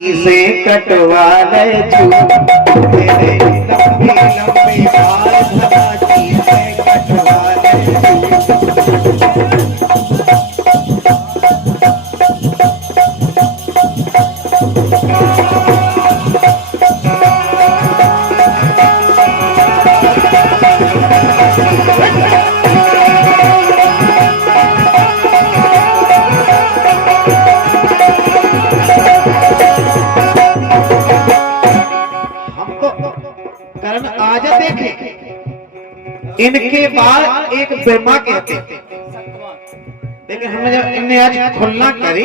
इसे कटवा ले तेरे लंबे लंबे बाल धनाजी से कटवा आज देखे इनके बाद एक ब्रह्मा कहते, लेकिन हमने जब इन्हें आज खुलना करी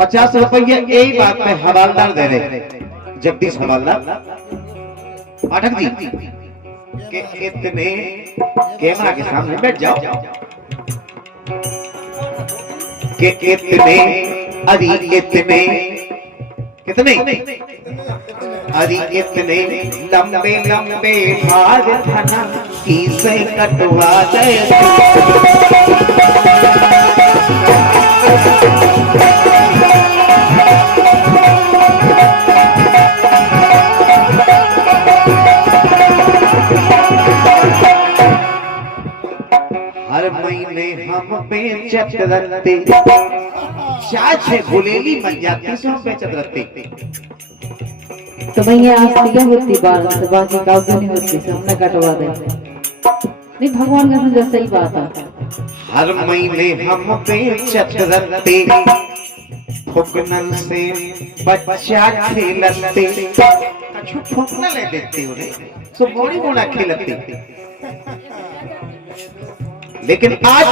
50 रुपये यही बात पे हवालदार दे रहे जगदीश हवालदार पाठक जी के इतने कैमरा के सामने बैठ जाओ के इतने अरे इतने कितने अरे इतने लंबे लंबे भाग धना किसे कटवा दे हर महीने हम बेचत रहते चाचे भूलेली बन जाती से हम बेचत रहते तो भैया आज दिया होती बाल तो बाकी काउ नहीं होती से हमने कटवा दे नहीं भगवान का समझ सही बात है। हर महीने हम बेचत रहते फुकनल से बच्चा खेलते कछु फुकना ले देते उन्हें सो मोड़ी मोड़ा खेलते, लेकिन आज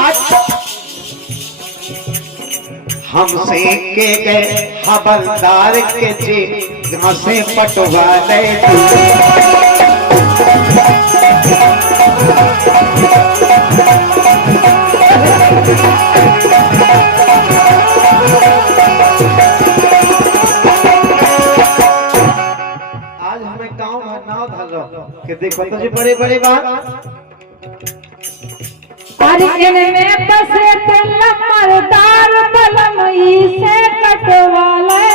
हमसे के गए हवलदार के जे घासे पटवा ले आज हमें गांव नाव धरो कि देखो तुझे बड़े बड़े बात अरे इनमें बसे तेला मरदार बलमई से कटवा ले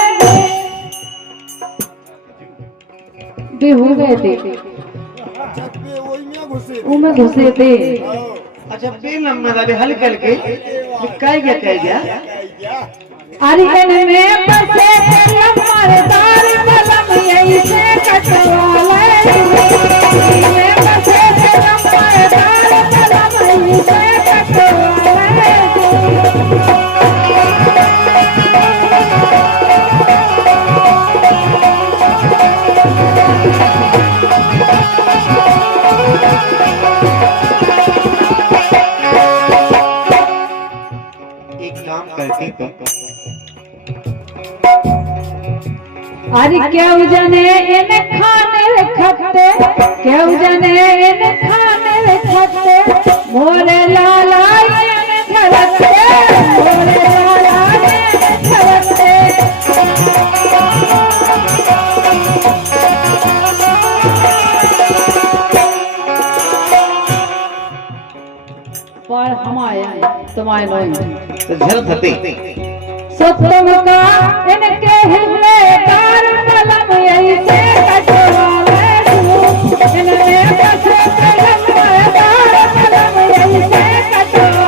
बे हो गए थे उमे घुसे थे। अच्छा बे नंबर हल करके कह गया अरे इनमें बसे तेला मरदार बलमई से कटवा ले इनमें बसे तेला मरदार बलमई से अरे क्यों जाने इन खाने खट्टे क्यों जाने इन खाने खट्टे मोरे लाला इन धरते मोरे लाला इन धरते पर हम आए तुम्हारे लोग तो झल थते सत्तम का इनके हिमले कार कलम यही से कटवा ले इनने बसे कलम कार कलम यही से कटवा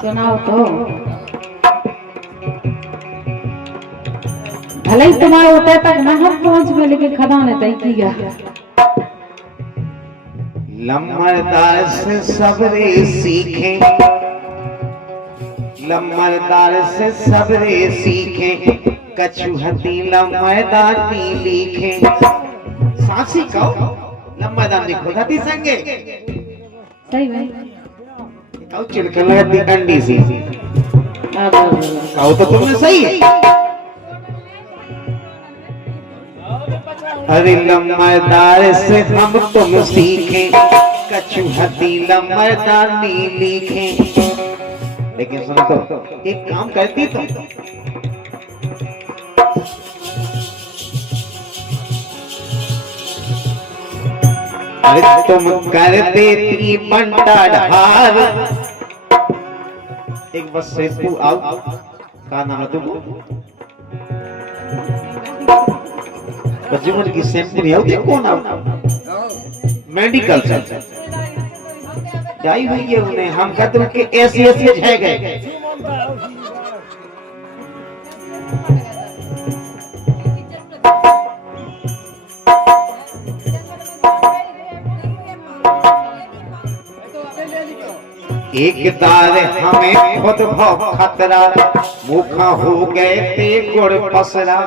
सुनाओ तो भले ही तुम्हारे होते तक न हम पहुंच गए लेकिन खदान तय किया लम्बरदार से सबरे सीखे लम्बरदार से सबरे सीखे कछुहती लम्बरदारी लिखे सासी कहो लम्बरदार लिखो धती संगे सही में कहो चिड़कन लगती अंडी सी कहो तो तुमने सही है अरे लम्बरदार से हम तुम सीखें, कछुहती लम्बरदार लिखें। लेकिन सुनो तो, एक काम करती तो अरे तुम कर देती बंटा ढार। एक बस से तू आओ, का नाम है तुमको? बच्चे मुझे की शैम्पू नहीं आओ, कौन आओ? मेडिकल से जाई हुई है उन्हें, हम कहते हैं कि ऐसी ऐसी है गए। एक दार हमें खुद भव खतरा, मुखा हो गए थे गुड़ पसरा।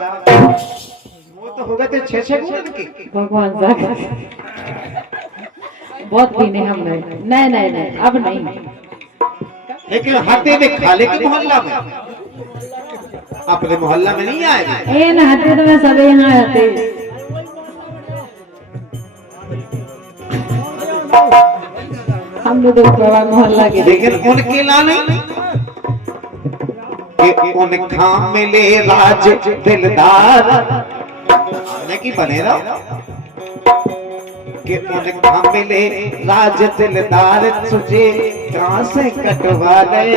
वो तो हो गए थे 6-6 गुड़ के। भगवान जाकर बहुत पीने हम नहीं नहीं नहीं अब नहीं। लेकिन हाथे में खाले के मोहल्ला में, अपने मोहल्ला में नहीं आए। ये ना हाथे तो मैं सब यहाँ आते। हम लोग मोहल्ला के, लेकिन उनके ला नहीं कि उनका मिले राज दिलदार की बनेरा, कि उनका मिले राज दिलदार, तुझे कहां से कटवा गए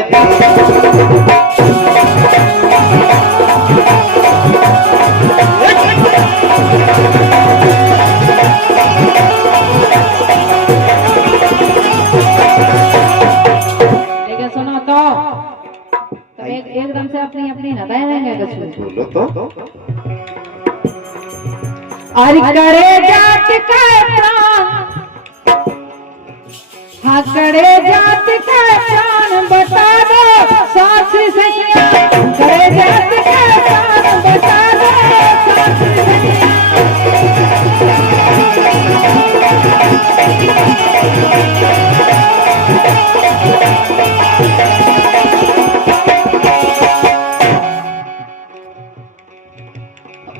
एकदम से अपनी अपनी नदाएं रहेंगे। बोलो तो अरे करे जात का प्राण, हाँ करे जात का प्राण बता दो सास सैया, करे जात का प्राण बता दो सास सैया।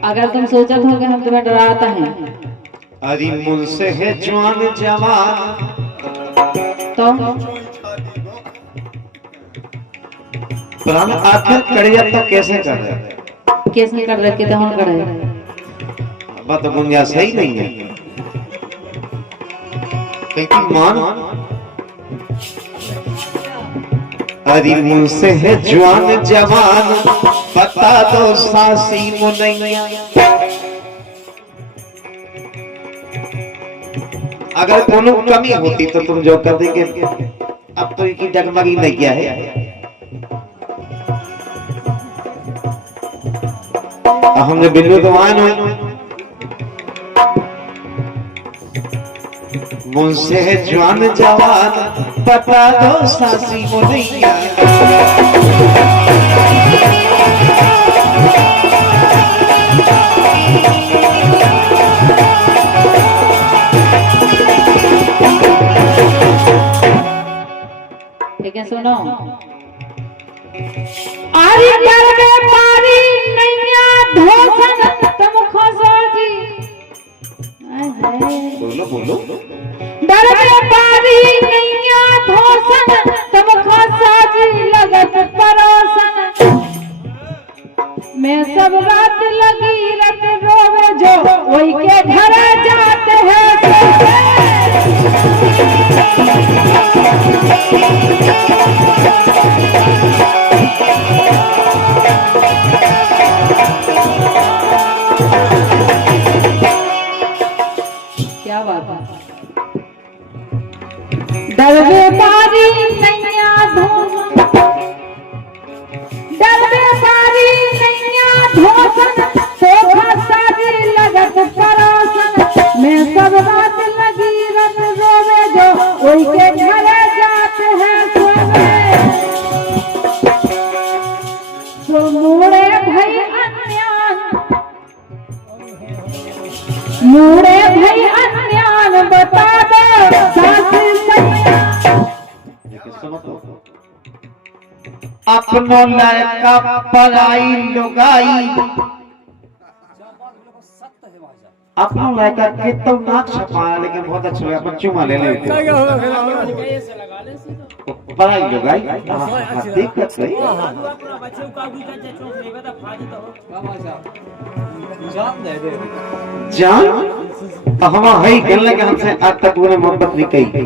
अगर तुम सोचत हो कि हम तुम्हें डराता हैं, अरे मुझसे है जवान जवान तो प्राण आखिर कड़िया तो कैसे कर रहे? कैसे कर रहे? तो हम कर रहे बात गुंजाइश सही नहीं है। लेकिन मान अरे मुझसे है जवान जवान, बता दो सासी मुनैया। अगर कोनो कमी होती तो तुम जो कर देंगे, अब तो इनकी डगमगी नहीं किया है। हमने बिल्लू तो मान हुई, मुझसे है जवान जवान, बता दो सासी मुनैया। लेकिन सुनो, आरी डर में मारी नैया धोसन तुम खसो जी। बोलो बोलो। डर में मारी नैया धोसन तुम खसो जी, लगत परोसन मैं सब रात लगी रत रोवे, जो वही के घर जाते हैं। क्या बात है? डरवे पारी नैया धोसन, डरवे पारी नैया धोसन, सोखा साजी लगत परोसन मैं सब रात लगी रत रोवे, जो वही के घर जाते हैं सोवे। सो मुड़े भई अन्यान, मुड़े भई अन्यान, बता दो सास सैया। अपनो लड़का पराई लुगाई, अपना लड़का के तो नाक छपाया लेकिन बहुत अच्छा लगा, अपन चुमा ले ले बड़ा ही लोग आई दिक्कत नहीं जान हम है गल के हमसे आज तक उन्हें मोहब्बत नहीं कही।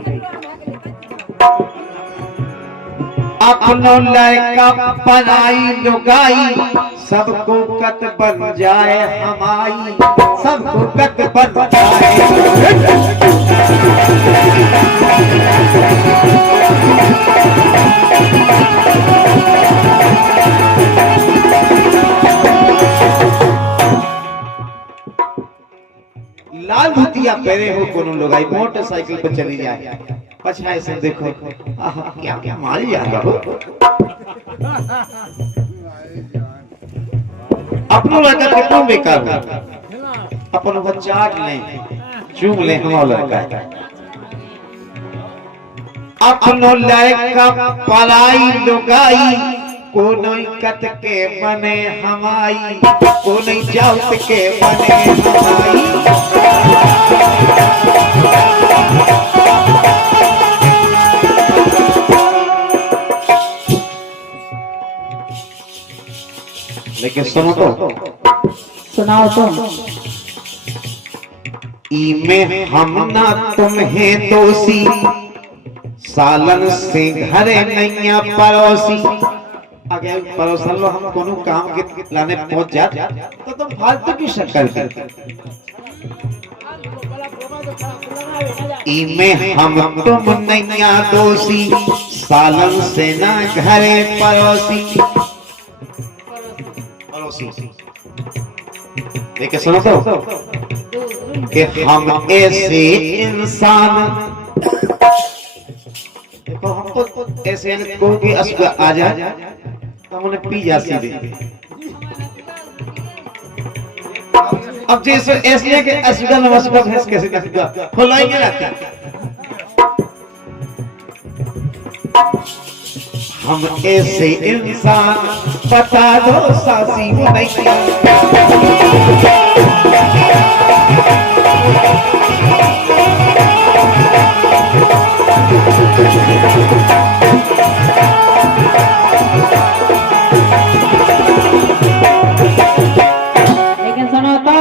अपनो लड़का पराई लुगाई सबको कत बन जाए हमारी, सबको कत बन जाए। लाल धोतिया पहने हो कोनो लोगाई मोटरसाइकिल पर चली जाए, पछाए से देखो क्या क्या माल जाएगा हो। अपनो लड़का कितना बेकार हो, अपन को चाट लें चूम लें हमारा लड़का। अपनो लड़का पराई लुगाई को नहीं कत के बने हमारी, को नहीं जात के बने हमारी। लेकिन सुनो तो, सुनाओ तो। इमे हम ना तुम्हें दोषी, सालन से घरे नैया पड़ोसी। अगर पड़ोसन लो हम कोनो काम के लाने पहुंच जाते तो तुम फालतू की शक्कर करते। इमे हम तुम नैया दोषी, सालन से ना घरे पड़ोसी। लेकिन सुनो तो कि हम ऐसे इंसान, देखो हमको ऐसे को कि असुआ आ जाए तो हमने पी जा सीधे। अब जैसे ऐसे कि असुआ नमस्कार भैंस कैसे कसुआ खुलाएंगे रहता। हम ऐसे इंसान बता दो सासी वो नहीं। लेकिन सुनो तो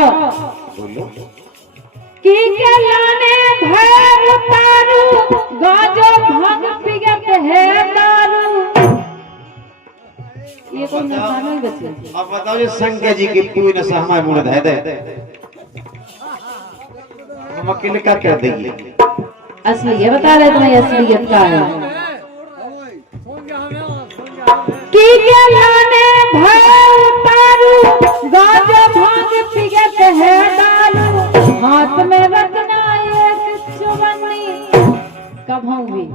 कि के लाने भैर उतारू, गाजो भांग पिगत है दारू। ये कौन नशा नहीं बचे? अब बताओ ये शंकर जी की पूरी नशा हमारे मुर्द है दे हम अकेले क्या कर देंगे। असली ये बता रहे तुम्हें असलियत का है कि के लाने भैर उतारू, गाजो भांग पिगत है दारू। हाथ में रखना एक चुवन्नी, कब होंगी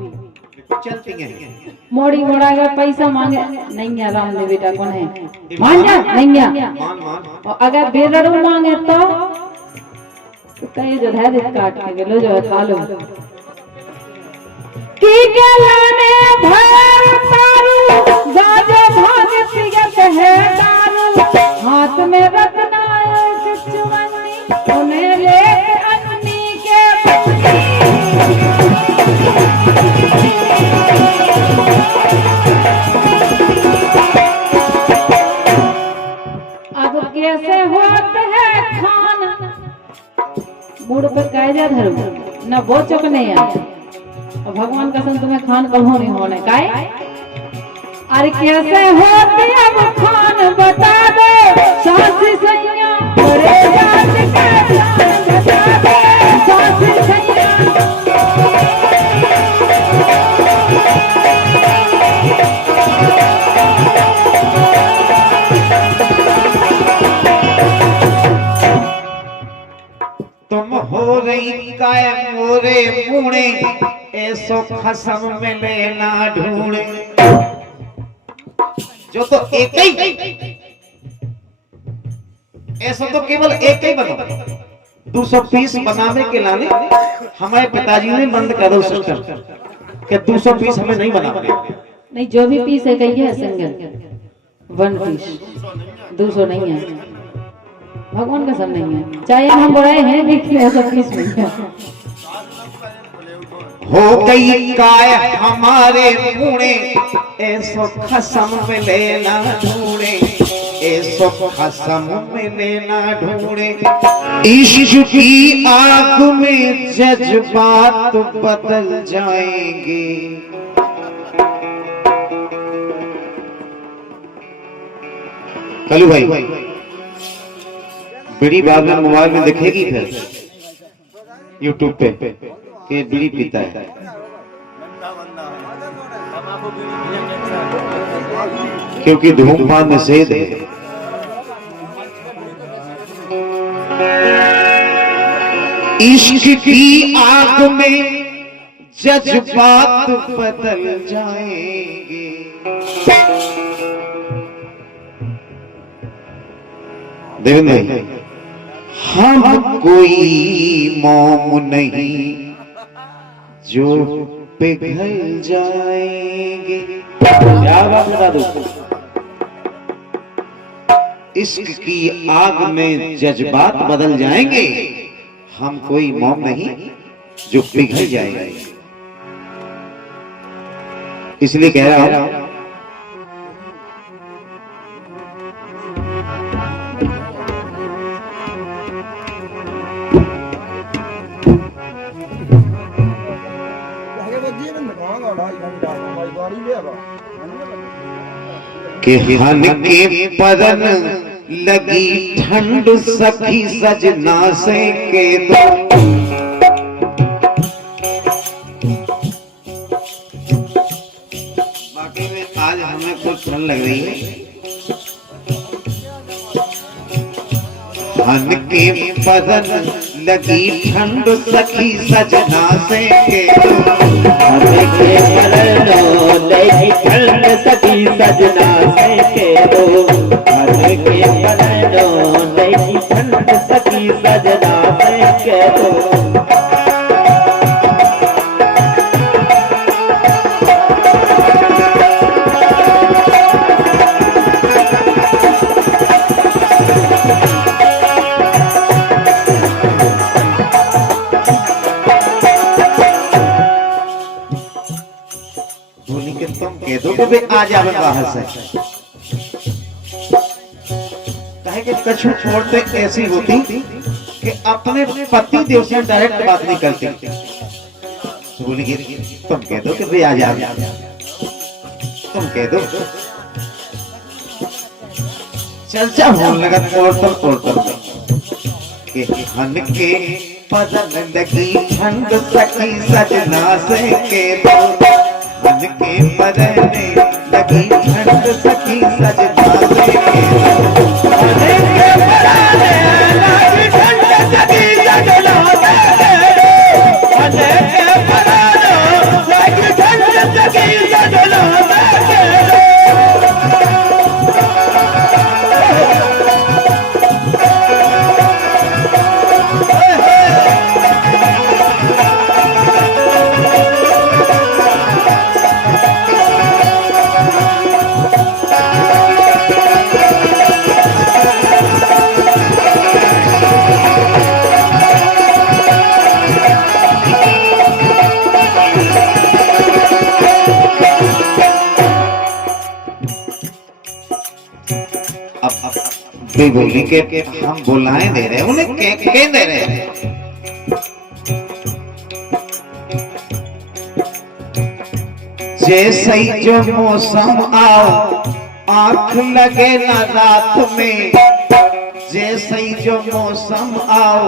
चलती हैं मोड़ी मोड़ा के पैसा मांगे नहीं है। राम ने बेटा कौन है मान जा नहीं है। मान मान और अगर बेरड़ू मांगे तो कहीं जो है काट के लो जो खा लो। की के लाने भैर उतारू, गाजो भांग पिगत है दारू। हाथ में रखना एक चुवन्नी, उन्हें ले अन्नी के अब कैसे होते है खाना मूड पर कायजा धर्म न वो चुकने और भगवान कसम तुम्हें खान कहो नहीं होने काय। अरे कैसे होती अब खान बता दे सासी सैया, बड़े जात के जान बता दे सासी सैया। तुम हो रही काय मोरे मुड़े, ऐसो खसम में लेना ढूंढे। जो तो एक ही ऐसा तो केवल एक ही बनो। 220 बनाने के लाने हमारे पिताजी ने बंद कर दो सिस्टम कि 220 हमें नहीं बनाने। नहीं जो भी पीस है कही है सिंगल 1 पीस 200 नहीं है। भगवान का सब नहीं है, चाहे हम बुराए हैं लेकिन ऐसा कुछ नहीं है। हो गई काय हमारे मुड़े, ऐसो खसम मिले ना ढूंढे, ऐसो खसम मिले ना ढूंढे। इश्क की आग में जज्बात बदल जाएंगे। कलू भाई बीड़ी बाद में मोबाइल में दिखेगी फिर यूट्यूब पे कि बीड़ी पीता है। क्योंकि धूमपान निषेध है। इश्क की आग में जज्बात बदल जाएंगे। देवेंद्र भाई, हम कोई मोम नहीं जो पिघल जाएंगे। क्या बात बता दो, इश्क की आग में जज्बात बदल जाएंगे। हम कोई मोम नहीं जो पिघल जाएंगे। इसलिए कह रहा हूं कि हन के पदन लगी ठंड सखी सजना से के दो। बाकी में आज हमें कुछ ठंड लग रही है। हन के पदन लगी ठंड सखी सजना से के दो। हन के पदन लगी ठंड सखी सजना से के दो। हन के पदन लगी ठंड सखी सजना से के दो। आ जावे बाहर से। कहे कि कछु छोड़ते ऐसी होती कि अपने पति देव से डायरेक्ट बात नहीं करती। तो बोली कि तुम कह दो कि भाई आ जा, तुम कह दो। चर्चा होने लगा पोर्टल कि हन के पदन लगी ठंड सखी सजना से के दो। हन के पदन लगी ठंड सखी सजना से के दो। हन के पदन लगी ठंड सखी सजना से के दो। हन के पदन लगी ठंड सखी सजना से के दो। वे बोली के हम बुलाएं दे रहे हैं, उन्हें कह दे रहे हैं। जैसे ही जो मौसम आओ आंख लगे ना रात में। जैसे ही जो मौसम आओ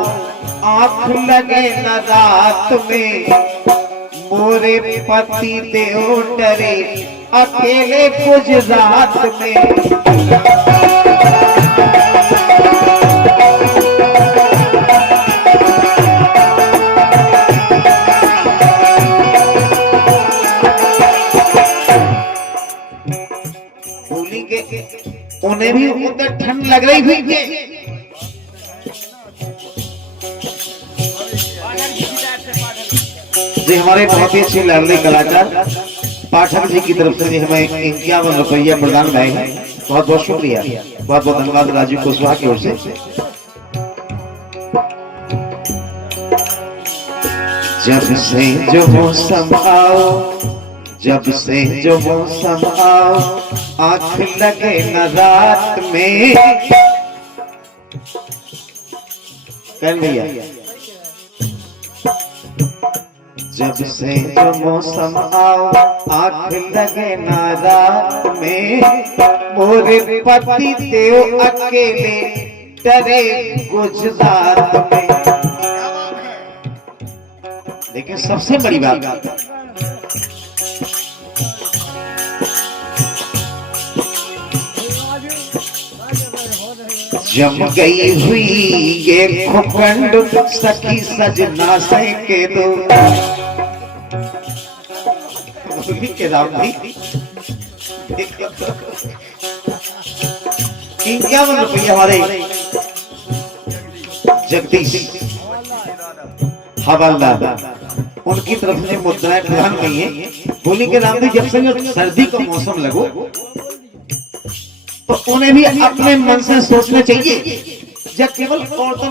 आंख लगे ना रात में। मोरे पति देव डरे अकेले गुजरात में। उन्हें भी उधर ठंड लग रही थी कि जी हमारे बहुत ही अच्छे लाडले कलाकार पाठक जी की तरफ से हमें 51 रुपया प्रदान भाई बहुत बहुत शुक्रिया, बहुत बहुत धन्यवाद राजीव कुशवाहा की ओर से। जब से जो मौसम आओ, जब से जो मौसम आओ, आंख लगे न रात में। कल भैया, जब से जो मौसम आओ, आंख लगे न रात में, मोरे पति देव अकेले डरे गुजरात में। लेकिन सबसे बड़ी बात, जम गई हुई ये खुखंड सखी सजना से के दो। के राम भाई क्या मतलब भैया, हमारे जगदीश हवालदार उनकी तरफ से मुद्राएं प्रदान की है। बोली के राम जी, जब से सर्दी का मौसम लगो तो उन्हें भी अपने मन से सोचना चाहिए, जब केवल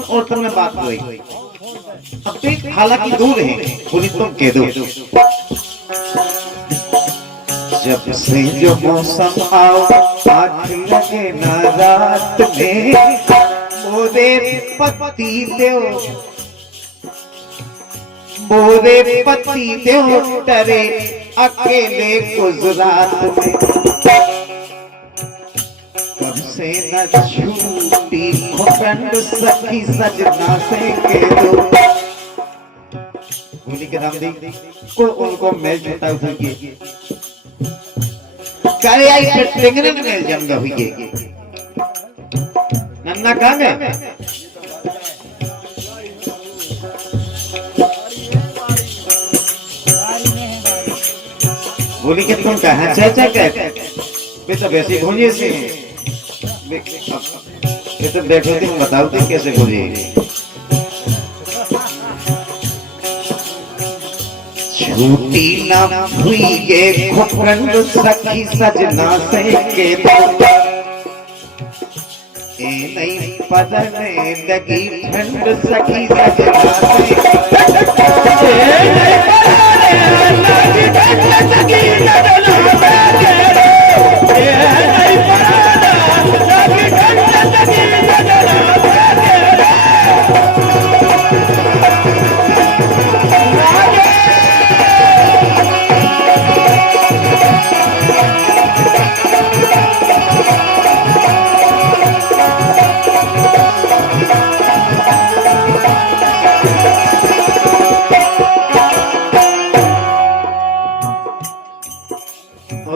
औरतन में बात हुई। अब तो हालांकि दूर है, बोली तुम कह दो। जब से जो मौसम आओ, आंख लगे न रात में, मोरे पति देव, मोरे पति देव डरे अकेले गुजरात में। कब से न छूटी खुखंड सखी सजना से के दो। बोली के राम दी को उनको मेल देता हुई करे आई प्रेग्नेंट मेल जम गई है। नन्ना कहाँ गए? बोली के तुम कहाँ चाचा कहते वे तो वैसे भूलिए से ये तो बैठो तुम बताओ तो कैसे भूलिए। छूटी ना हुई ये खुखंड सखी सजना से के दो। ए नहीं पदने लगी ठंड सखी सजना से, ए नहीं पदने लगी ठंड सखी सजना से, ए नहीं पदने लगी ठंड सखी सजना से।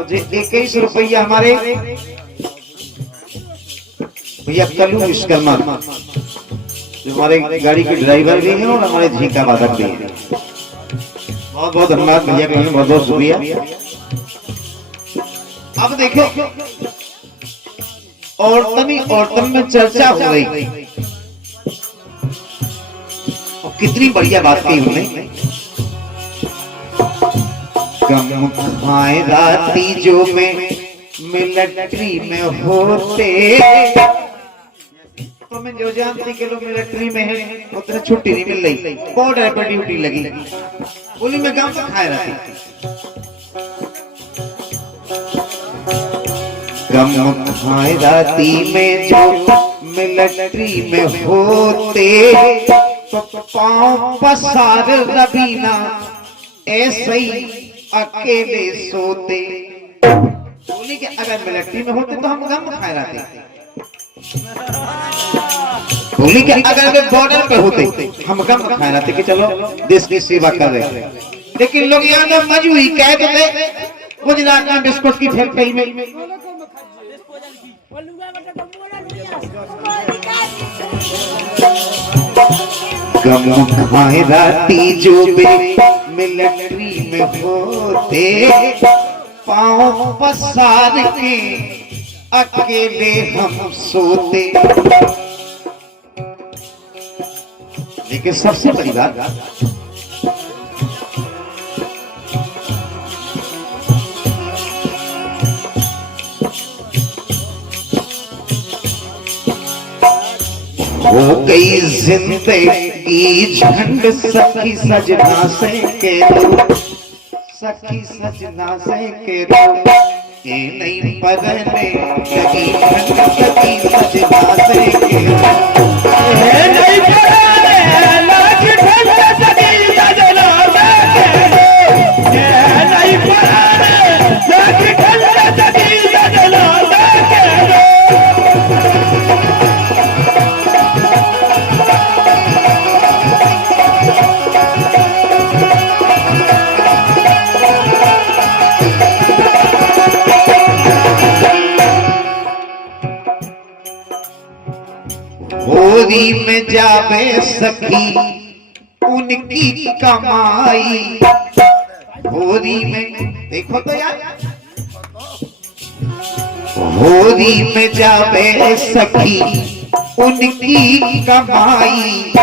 जी 21 रुपया हमारे भैया कल्लू विश्वकर्मा जो हमारे गाड़ी के ड्राइवर भी हैं और हमारे झीका वादक भी हैं। बहुत बहुत धन्यवाद भैया का, बहुत बहुत शुक्रिया। अब देखो औरतन में चर्चा हो गई और कितनी बढ़िया बात कही उन्होंने। गम खाए राती जो में मिलिट्री में होते, तो मैं जो जानती कि लोग मिलिट्री में है उतना छुट्टी नहीं मिल रही, बॉर्डर पर ड्यूटी लगी। बोली मैं गम खाए राती, गम खाए राती में जो मिलिट्री में होते, तो पाँव पसार रबीना ऐसे ही अकेले सोते। बोली कि अगर मिलिट्री में होते तो हम गम खाए रहते। बोली कि अगर वे बॉर्डर पे होते हम गम खाए रहते कि चलो देश की सेवा कर रहे। लेकिन लोग यहाँ तो मजबूरी कह देते गुजरात में बिस्कुट की फैक्ट्री में गम खाए राती जो मिलिट्री में होते, पाँव पसार के अकेले हम सोते। लेकिन सबसे बड़ी बात, हो गई जिंदगी झंड सखी सजना से के दो, सखी सजना से के दो, ये नहीं पढ़ने लगी झंड सखी सजना से के दो, ये नहीं पढ़ने लगी झंड सखी सजना से के दो, ये नहीं पढ़ने लगी झंड सखी सजना से के दो। होरी में जावे सखी उनकी कमाई, होरी में देखो तो यार, होरी में जावे सखी उनकी कमाई,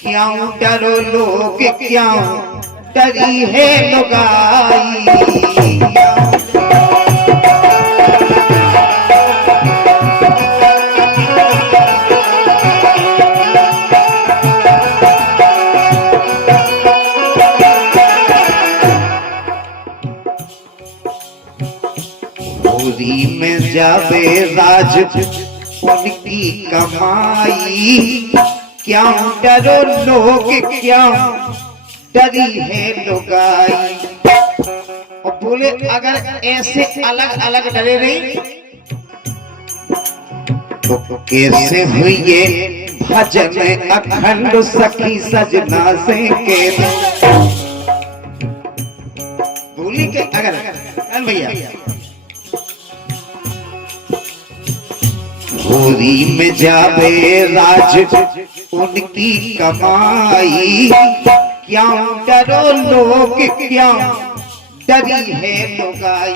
क्यों डरो लोग क्यों डरी है लुगाई, होरी में जावे राज उनकी कमाई, क्यों डरो लोग क्यों डरी है लुगाई। और बोले अगर ऐसे अलग अलग डरे नहीं तो कैसे हुई ये भजन अखंड सखी सजना से के दो। बोली के अगर भैया होरी में जावे राज उनकी कमाई, क्यों डरो लोग क्यों डरी है लुगाई।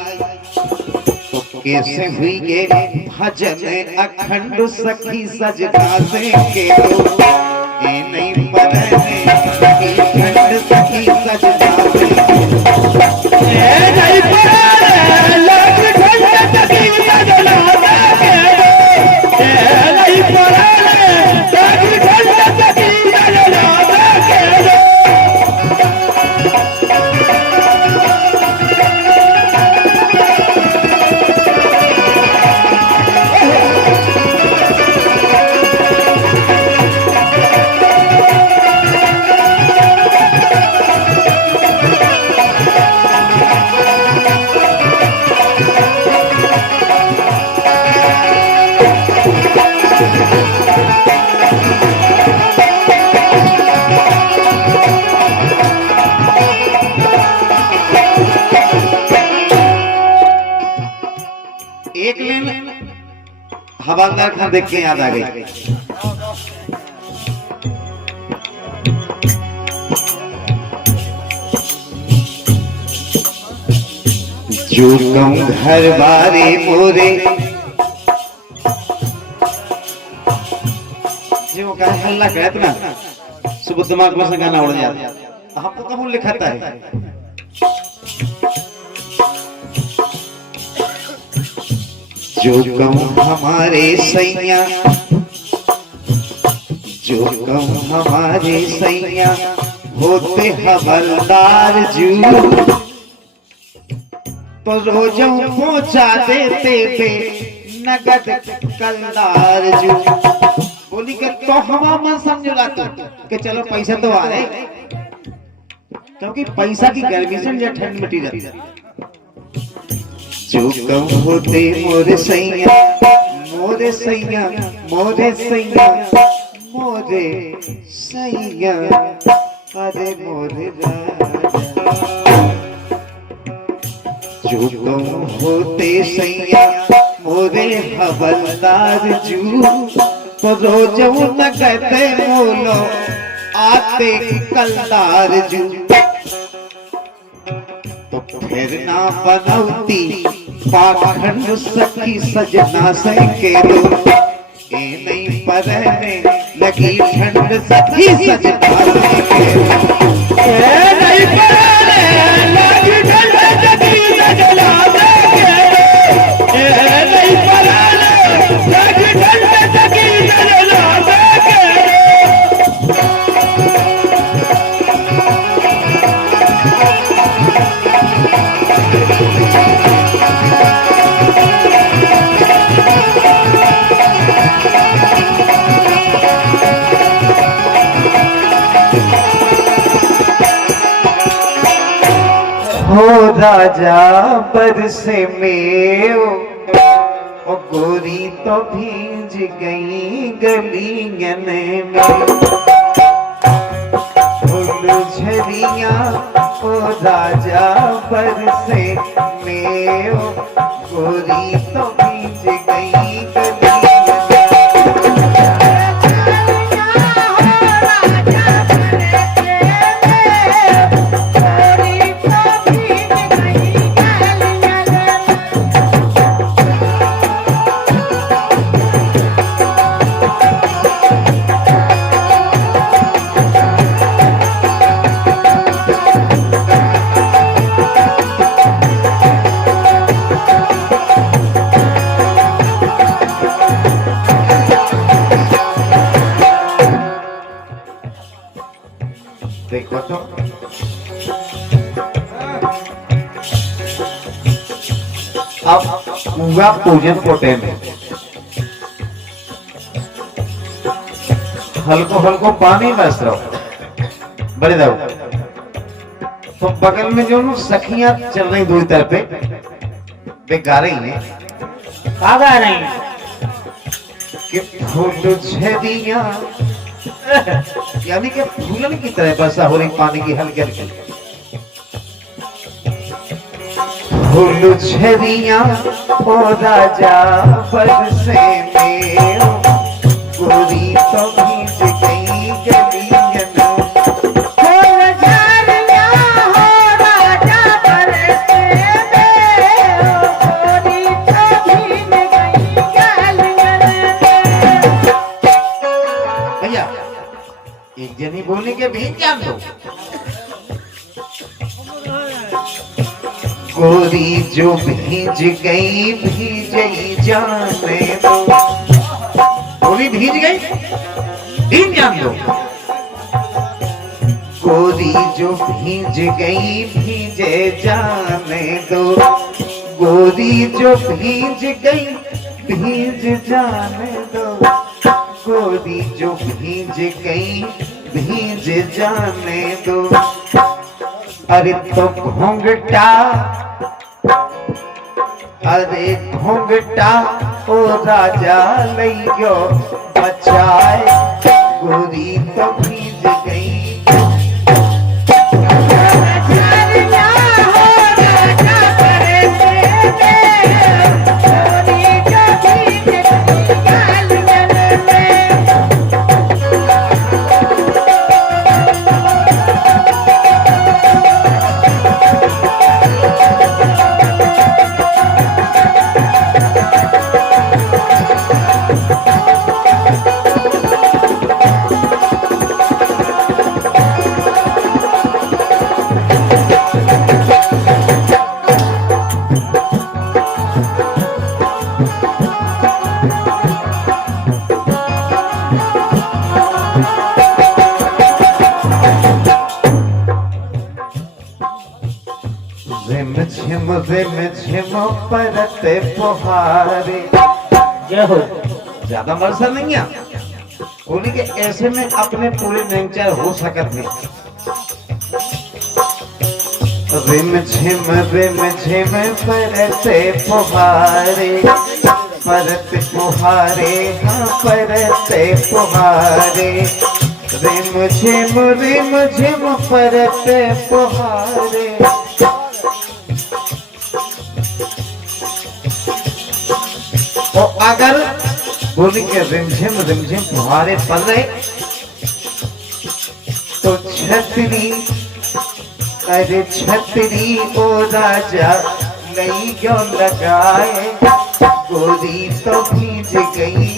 तो कैसे हुई ये भजन अखंड सखी सजना से के दो, ये नहीं पढ़ने लगी झंड सखी सजना से के दो, ये नहीं पढ़ने लगी झंड सखी सजना से के दो, ये नहीं पढ़ने लगी झंड सखी सजना से के दो। एक लेन हवालदार खान देख के याद आ गई। जो कहूँ घर बारे मोरे, जो कहा हल्ला कहत ना सुबह दिमाग में से गाना उड़ जाता, हमको कब लिखाता है। जो कहूँ हमारे सैया, जो कहूँ हमारे सैया होते हवलदार जू, तो रोजों पहुंचा देते पे नगद कलदार जू। बोली के तो हवा मन समझला तो कि चलो पैसा तो आ रहे, क्योंकि पैसा की गर्मी से या ठंड मिटी जाती है। जो कहूँ होते मोरे सैया, मोरे सैया, मोरे सैया, मोरे सैया, अरे मोरे राजा। जो कहूँ होते सैया मोरे हवलदार जू, तो रोज न कहते मोलो आते कलदार जू। तो फिर ना बनौती पाखंड सखी सजना से के दो, ये नहीं पढ़ने लगी ठंड सखी सजना से के दो, ये नहीं पढ़ने लगी ठंड सखी सजना से के दो, ये नहीं पढ़ने लगी ठंड सखी सजना से राजा बरसे में ओ गोरी तो भीज गई गलियन में फूल झरिया ओ राजा बरसे में ओ गोरी तो भीज गई गलियन देखो तो अब पूरा पूजन को टाइम है हल्को हल्को पानी बस रहो बड़े दो तो बगल में जो सखियां चल रही दूरी तरफ पे वे गा रही हैं क्या गा रही हैं? कि फूल झरिया यानी कि फूलन की तरह बरसा हो रही पानी की हल्की हल्की फूल झरिया ओ राजा बरसे में गोरी तो भीज गई गलियन फूल झरिया हो राजा बरसे में गोरी तो भीज गई गलियन में। भैया एक जनी बोलने के भी जान दो गोरी जो भीज गई भीजई जाने दो गोरी भीज गई भीज जान दो गोरी जो भीज गई भीजे जाने दो गोरी जो भीज गई भीज जाने दो गोरी जो भीज गई भीज जाने दो अरे तो घोंघटा अरे घोंघटा ओ राजा लइयो बचाए गोरी तो भीज गई रिम झिम परते फुहारे जय हो। ज्यादा बरसा नहीं है बोली के ऐसे में अपने पूरे नेचर हो सकत नहीं रिम झिम परते फुहारे परते फुहारे हाँ परते फुहारे रिम झिम परते फुहारे तो अगर बोली के रिमझिम फुहारे पड़ रहे तो छतरी अरे छतरी ओ राजा नहीं क्यों लगाए गोरी तो भीज गई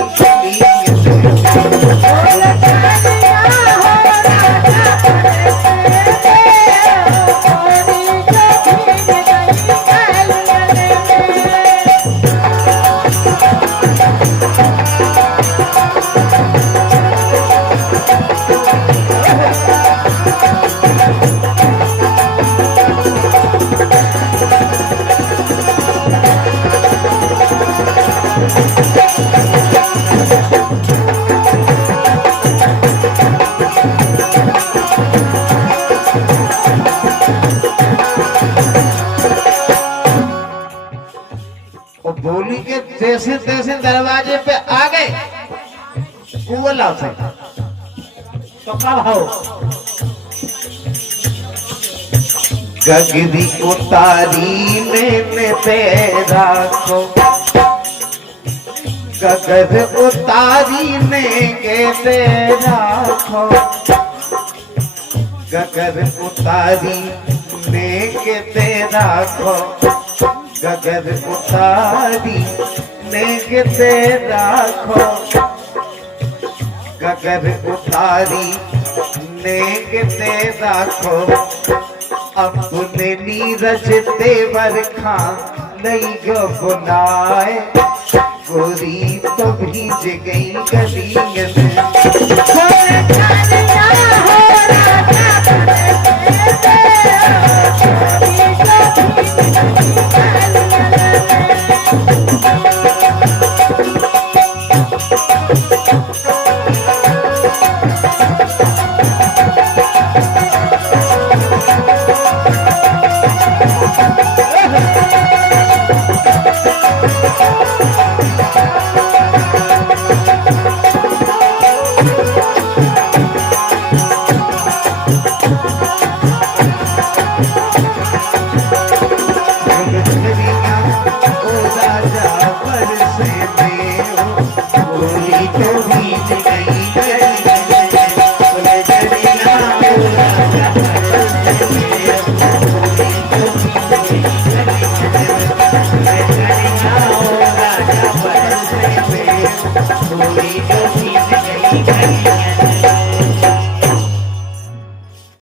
दरवाजे पे आ गए कुवला से तो कब हो गगरी उतारी मैंने तेरा को गगर उतारी ने के तेरा को गगर उतारी ने के तेरा को गगर उतारी ने के तेरा को गगर उतारी ने के तेरा को अपने नीरज देवर खां लई गो बुलाए गोरी तो भीज गई गलियन Thank you.